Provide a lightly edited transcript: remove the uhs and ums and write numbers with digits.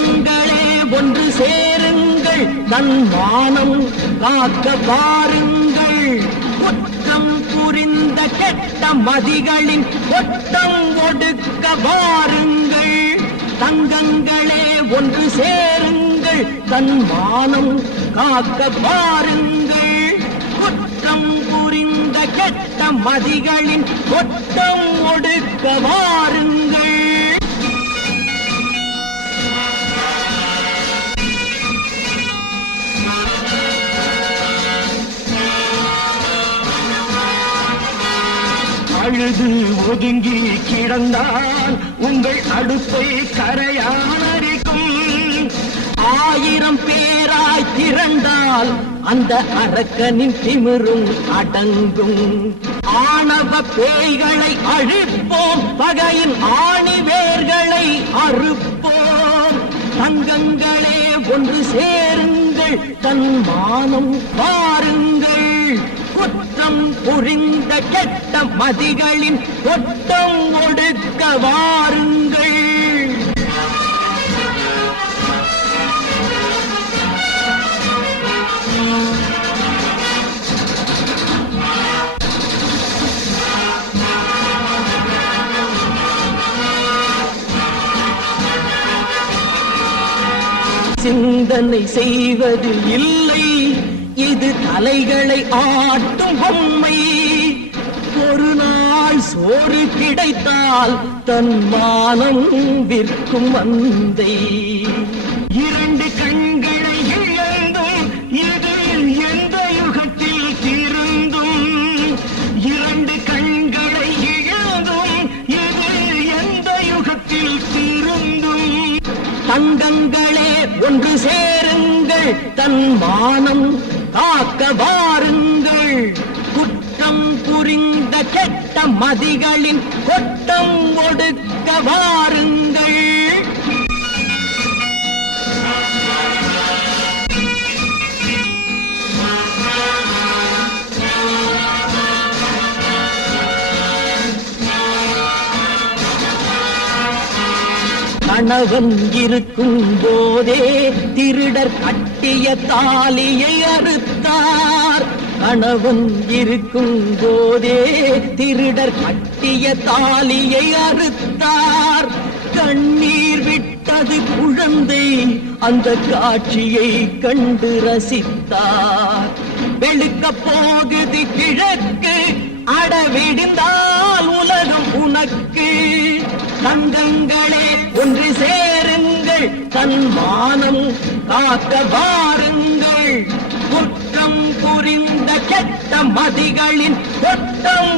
தங்கங்களே ஒன்று சேருங்கள், தன் மானம் காக்க பாருங்கள். குற்றம் புரிந்த கெட்ட மதிகளின் கொட்டம் ஒடுக்க பாருங்கள். தங்கங்களே ஒன்று சேருங்கள், தன் மானம் காக்க பாருங்கள். குற்றம் புரிந்த கெட்ட மதிகளின் கொட்டம் ஒடுக்க வாருங்கள். அழுது ஒதுங்கி கிடந்தால் உங்கள் அடுப்பை கரையானரிக்கும். 1000 பேராய் திரண்டால் அந்த அரக்கனின் திமிரும் அடங்கும். ஆணவ பேய்களை அழிப்போம், பகையின் ஆணிவேர்களை அறுப்போம். தங்கங்களே ஒன்று சேருங்கள், தன் மானம் பாருங்கள். குற்றம் புரிந்த கெட்ட மதிகளின் கொட்டம் ஒடுக்க வாருங்கள். சிந்தனை செய்வது இல்லை, இது தலைகளை ஆட்டும் பொம்மை. ஒரு நாள் சோறு கிடைத்தால் தன் மானம் விற்கும் மந்தை. 2 கண்களை இழந்தும் இது எந்த யுகத்தில் திருந்தும். 2 கண்களை இழந்தும் இது எந்த யுகத்தில் திருந்தும். தங்கங்களே ஒன்று சேருங்கள், தன் மானம் காக்க வாருங்கள். குற்றம் புரிந்த கெட்ட மதிகளின் கொட்டம் ஒடுக்க வாருங்கள். கணவன் இருக்கும் போதே திருடர் கட்டிய தாலியை அறுத்தார். கணவன் இருக்கும் போதே திருடர் கட்டிய தாலியை அறுத்தார். கண்ணீர் விட்டது குழந்தை, அந்த காட்சியை கண்டு ரசித்தார். வெளுக்க போகுது கிழக்கு, அடவிடிந்தால் உலகம் உனக்கு. தங்கங்களே ஒன்று சேருங்கள், தன் மானம் காக்க வாருங்கள். குற்றம் புரிந்த கெட்ட மதிகளின் கொட்டம்